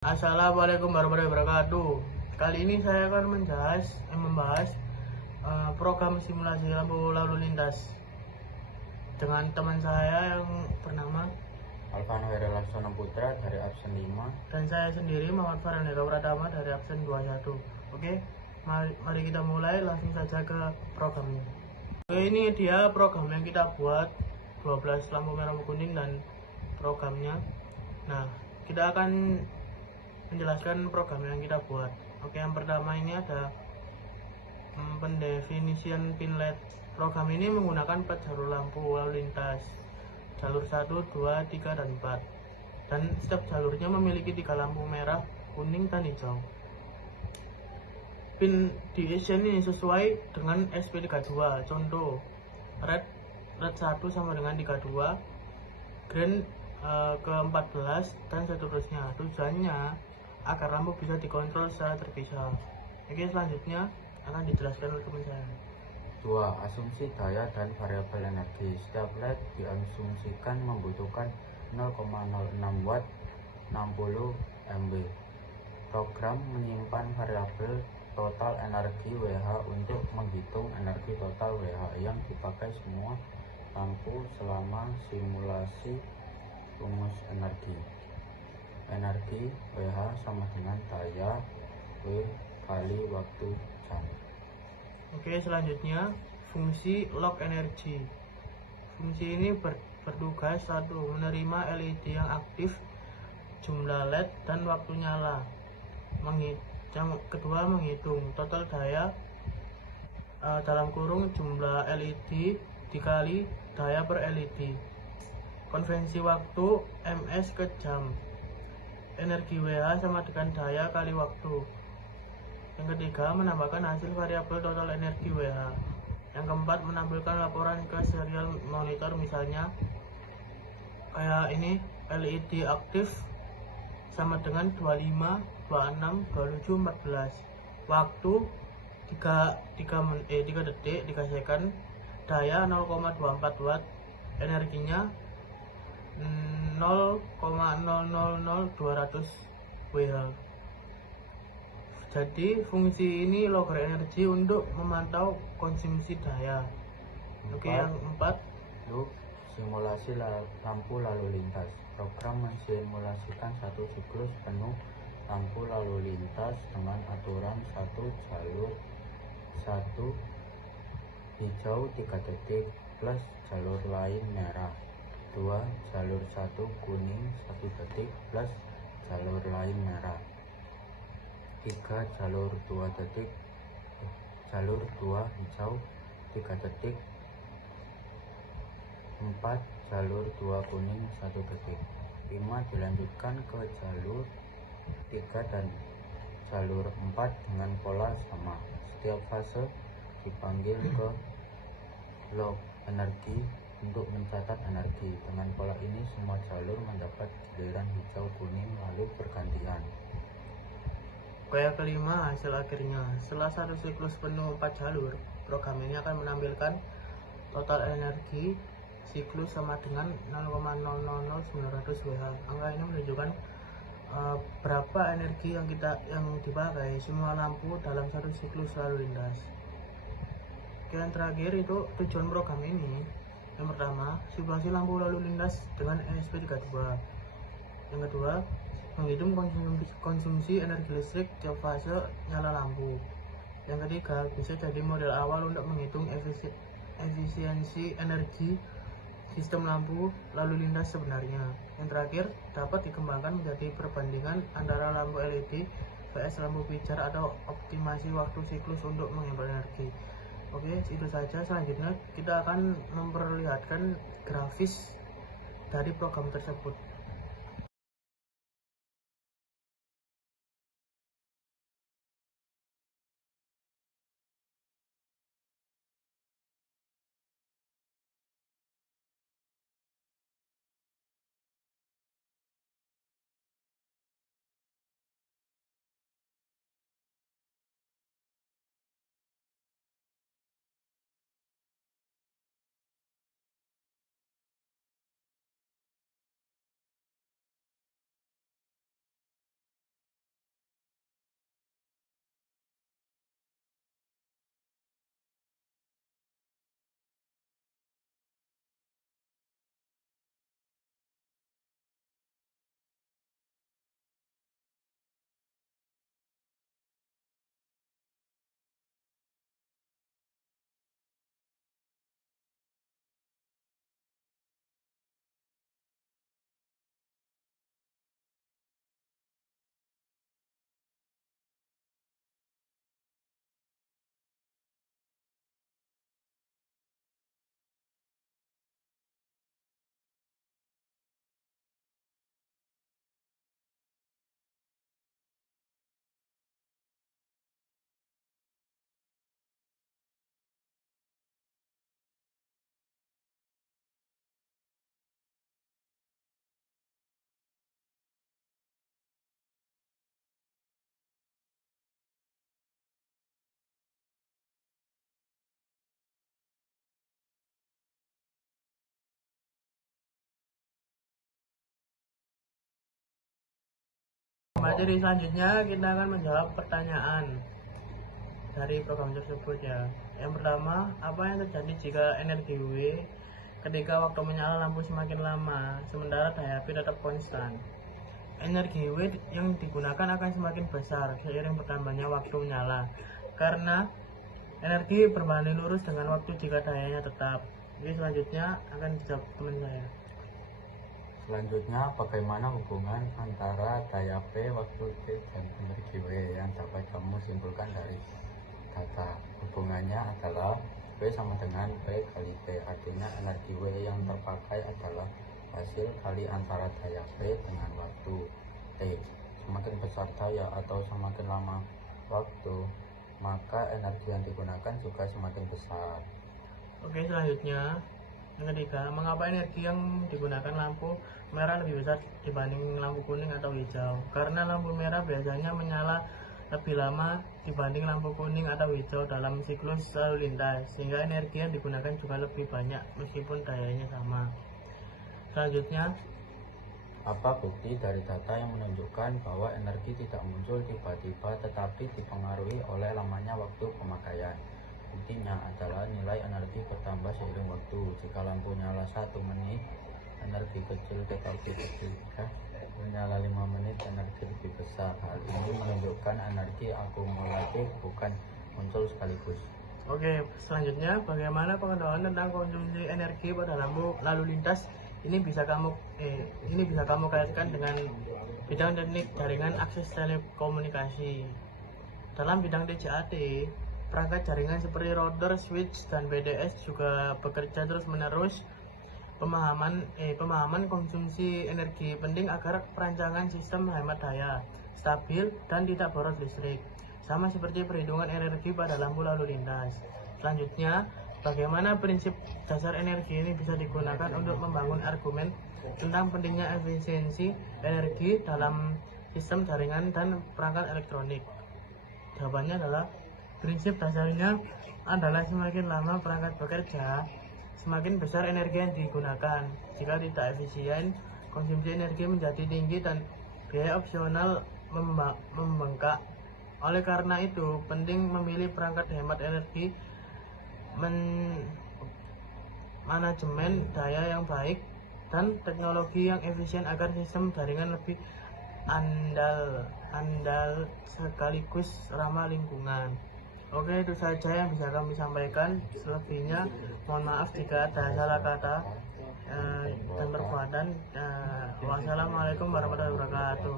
Assalamualaikum warahmatullahi wabarakatuh. Kali ini saya akan membahas program simulasi lampu lalu lintas dengan teman saya yang bernama Alvano Laksono Putra dari absen 5 dan saya sendiri Muhammad Farhanira Pratama dari absen 21. Oke, mari kita mulai langsung saja ke programnya. Oke, ini dia program yang kita buat, 12 lampu merah kuning dan programnya. Nah, kita akan menjelaskan program yang kita buat. Oke, yang pertama ini ada pendefinisian pin LED. Program ini menggunakan 4 jalur lampu lalu lintas, jalur 1, 2, 3, dan 4, dan setiap jalurnya memiliki 3 lampu merah, kuning, dan hijau. Pin division ini sesuai dengan SP32. Contoh, red 1 sama dengan 32, green ke 14, dan seterusnya. Tujuannya agar lampu bisa dikontrol secara terpisah. Oke, selanjutnya akan dijelaskan oleh teman saya. 2. Asumsi daya dan variabel energi. Setiap LED diasumsikan membutuhkan 0,06 watt 60 MB. Program menyimpan variabel total energi WH untuk menghitung energi total WH yang dipakai semua lampu selama simulasi rumus energi. Energi WH sama dengan daya W kali waktu jam. Oke, selanjutnya fungsi lock energy. Fungsi ini bertugas: 1. Menerima LED yang aktif, jumlah LED, dan waktu nyala. Yang kedua, menghitung total daya dalam kurung jumlah LED dikali daya per LED. Konvensi waktu ms ke jam. Energi WH sama dengan daya kali waktu. Yang ketiga, menambahkan hasil variabel total energi WH. Yang keempat, menampilkan laporan ke serial monitor, misalnya kayak ini, LED aktif sama dengan 25, 26, 27, 14. Waktu 3 detik, 3 second. Daya 0,24 watt. Energinya 0,000200 WH. Jadi fungsi ini logger energi untuk memantau konsumsi daya. Oke, yang 4. Simulasi lampu lalu lintas. Program mensimulasikan satu siklus penuh lampu lalu lintas dengan aturan 1 jalur 1 hijau 3 detik plus jalur lain merah, 2 jalur 1 kuning 1 detik plus jalur lain merah, 3 jalur 2 detik jalur 2 hijau 3 detik, 4 jalur 2 kuning 1 detik. 5 dilanjutkan ke jalur 3 dan jalur 4 dengan pola sama. Setiap fase dipanggil ke log energi untuk mencatat energi. Dengan pola ini semua jalur mendapat giliran hijau kuning lalu bergantian. Kayak kelima, hasil akhirnya. Setelah satu siklus penuh 4 jalur, program ini akan menampilkan total energi siklus sama dengan 0,000900 WH. Angka ini menunjukkan berapa energi yang dipakai semua lampu dalam satu siklus lalu lintas. Yang terakhir itu tujuan program ini. Yang pertama, simulasi lampu lalu lintas dengan SP32. Yang kedua, menghitung konsumsi energi listrik tiap fase nyala lampu. Yang ketiga, bisa jadi model awal untuk menghitung efisiensi energi sistem lampu lalu lintas sebenarnya. Yang terakhir, dapat dikembangkan menjadi perbandingan antara lampu LED vs lampu pijar atau optimasi waktu siklus untuk menghemat energi. Oke, itu saja. Selanjutnya kita akan memperlihatkan grafis dari program tersebut. materi selanjutnya kita akan menjawab pertanyaan dari program tersebut ya. Yang pertama, apa yang terjadi jika energi W ketika waktu menyala lampu semakin lama sementara daya P tetap konstan? Energi W yang digunakan akan semakin besar seiring bertambahnya waktu menyala karena energi berbanding lurus dengan waktu jika dayanya tetap. Jadi selanjutnya akan dijawab teman saya. Selanjutnya, bagaimana hubungan antara daya P waktu T dan energi W yang dapat kamu simpulkan dari data? Hubungannya adalah P sama dengan P kali T, artinya energi W yang terpakai adalah hasil kali antara daya P dengan waktu T. Semakin besar daya atau semakin lama waktu, maka energi yang digunakan juga semakin besar. Oke, selanjutnya yang ketiga, mengapa energi yang digunakan lampu merah lebih besar dibanding lampu kuning atau hijau? Karena lampu merah biasanya menyala lebih lama dibanding lampu kuning atau hijau dalam siklus lalu lintas, sehingga energi yang digunakan juga lebih banyak meskipun dayanya sama. Selanjutnya, apa bukti dari data yang menunjukkan bahwa energi tidak muncul tiba-tiba tetapi dipengaruhi oleh lamanya waktu pemakaian? Buktinya adalah nilai energi bertambah seiring waktu. Jika lampu nyala 1 menit, energi kecil tetapi ketika menyala 5 menit, energi lebih besar. Hal ini menunjukkan energi akumulatif bukan muncul sekaligus. oke, selanjutnya bagaimana pengetahuan tentang konsumsi energi pada lampu lalu lintas ini bisa kamu kaitkan dengan bidang teknik jaringan akses telekomunikasi. Dalam bidang TJAT, perangkat jaringan seperti router, switch, dan BDS juga bekerja terus-menerus. Pemahaman konsumsi energi penting agar perancangan sistem hemat daya, stabil, dan tidak boros listrik. Sama seperti perhitungan energi pada lampu lalu lintas. Selanjutnya, bagaimana prinsip dasar energi ini bisa digunakan untuk membangun argumen tentang pentingnya efisiensi energi dalam sistem jaringan dan perangkat elektronik? Jawabannya adalah prinsip dasarnya adalah semakin lama perangkat bekerja, semakin besar energi yang digunakan. Jika tidak efisien, konsumsi energi menjadi tinggi dan biaya opsional membengkak. Oleh karena itu, penting memilih perangkat hemat energi, manajemen daya yang baik, dan teknologi yang efisien agar sistem jaringan lebih andal sekaligus ramah lingkungan. Oke, itu saja yang bisa kami sampaikan. Selebihnya mohon maaf jika ada salah kata dan perbuatan. Wassalamualaikum warahmatullahi wabarakatuh.